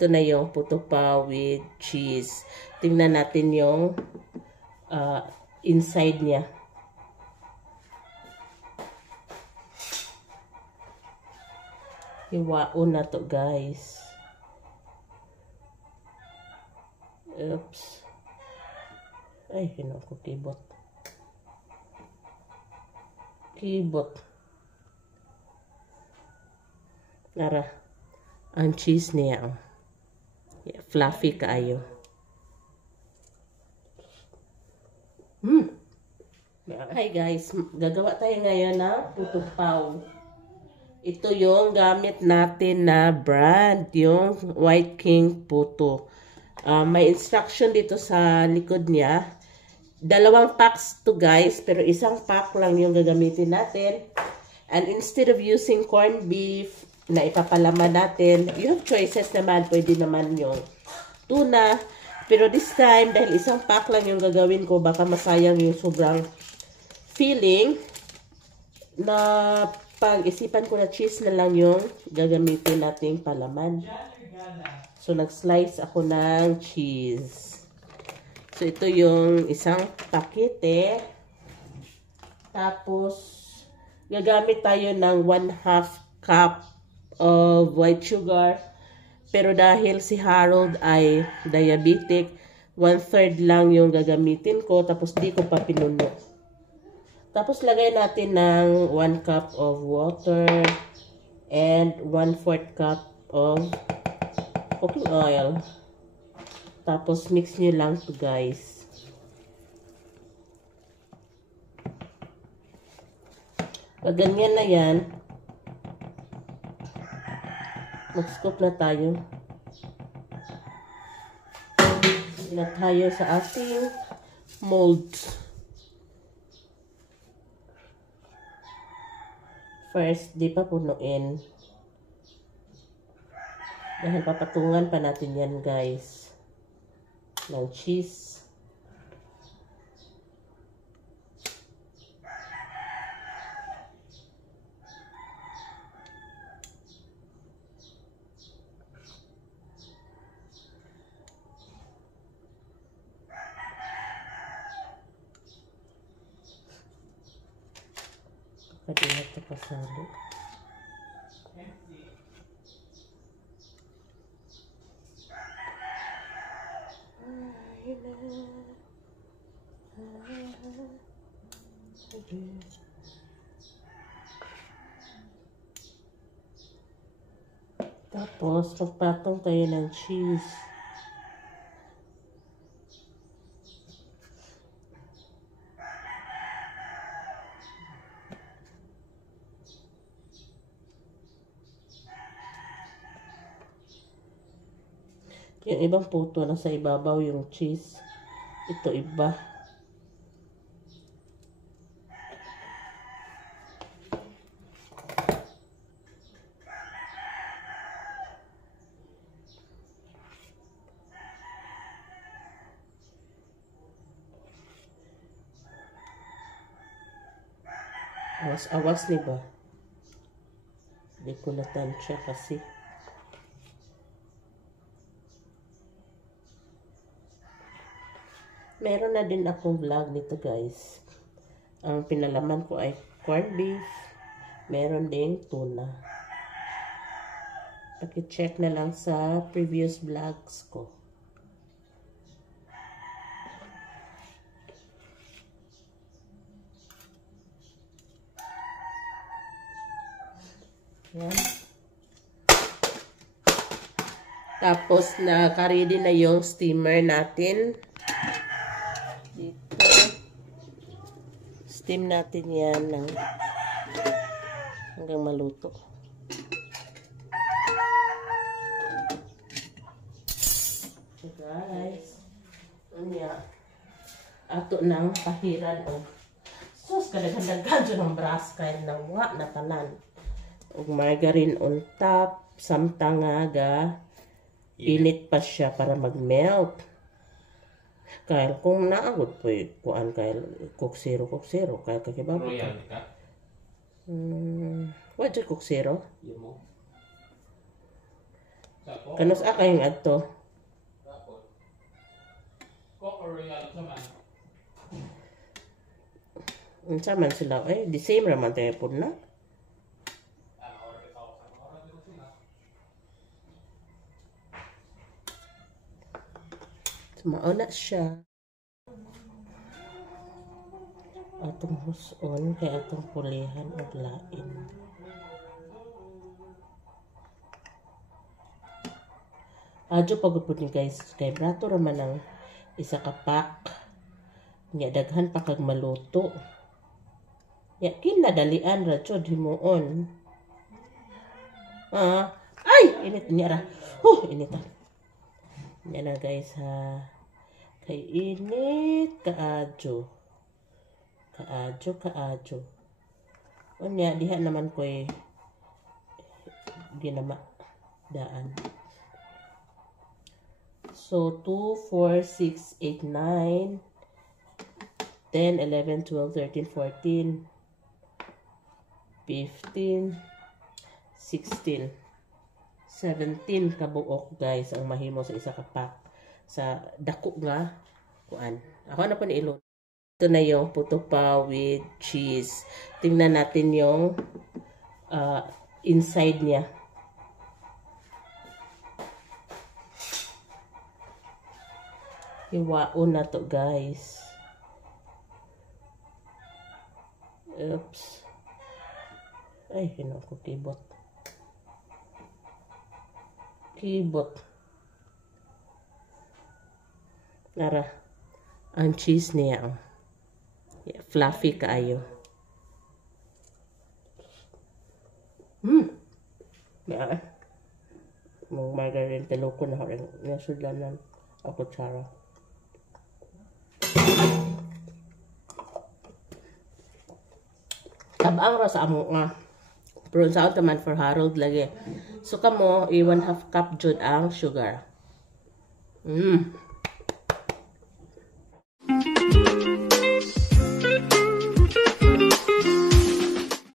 Ito na yung puto pa with cheese. Tingnan natin yung inside niya. Hiwaon na to, guys. Oops. Ay, hinuha ko kibot. Nara, ang cheese niya. Oh. Yeah, fluffy kaayo. Hi guys, gagawa tayo ngayon ng puto paw. Ito yung gamit natin na brand, yung White King puto. May instruction dito sa likod niya. 2 packs to guys, pero isang pack lang yung gagamitin natin. And instead of using corned beef na ipapalaman natin, you have choices naman. Pwede naman yung tuna. Pero this time, dahil isang pack lang yung gagawin ko, baka masayang yung sobrang filling, na pag-isipan ko na cheese na lang yung gagamitin nating palaman. So, nag-slice ako ng cheese. So, ito yung isang pakete. Tapos, gagamit tayo ng 1/2 cup of white sugar. Pero dahil si Harold ay diabetic, 1/3 lang yung gagamitin ko. Tapos di ko pa pinuno. Tapos lagay natin ng 1 cup of water and 1/4 cup of cooking oil. Tapos mix nyo lang to guys. Pag ganyan na yan, mag-scoop na tayo. Na tayo sa ating mold. First, di pa punuin. Dahil papatungan pa natin yan guys ng cheese. Pwede na ito pasalo. Tapos, magpatong tayo ng cheese. Yung ibang puto na sa ibabaw yung cheese. Ito iba. Awas ni ba? Hindi ko natansya kasi. Meron na din akong vlog nito guys. Ang pinalaman ko ay corned beef. Meron ding tuna. Paki-check na lang sa previous vlogs ko. Yan. Tapos naka-ready na yung steamer natin. Dito. Steam natin yan hanggang maluto. So guys, ato ng pahiran o sus kadaghan-daghan dyan ng brass kain na wa na tanan. Og margarine on top, samtang nga init pa siya para mag-melt. Kaya kung naagod po kuan kaya kuksero kaya kakibaba ka. What did kuksero? Kanus kayong adto. Unsa man sila the same raman tayo po na. Mauna siya. Atong huson kay atong pulihan o lain. Adyo pagupod ni guys kay brato raman ang isa ka pack. Nya daghan pa kag maluto. Ya kinadalian ra chod himuon. Ay init niya ra. Init. Yan na guys ha. Kay init kaadyo. Kaadyo. Unya diha naman ko ginama daan. So 2, 4, 6, 8, 9, 10, 11, 12, 13, 14, 15, 16, 17 kabuok guys ang mahimo sa isa ka pack sa dako nga kuan. Ako na po ni ilo. Ito na yung puto pa with cheese. Tingnan natin yung inside niya. Iwaon na to guys. Oops. Ay, hinang ko kibot. Nara. Ang cheese niya. Fluffy kaayo. Mong margarine taloko na rin. Nasudlanan ako tsara. Tabang ra sa amo nga. Pero sa man for Harold lagi. So kamo, 1/2 cup jud ang sugar.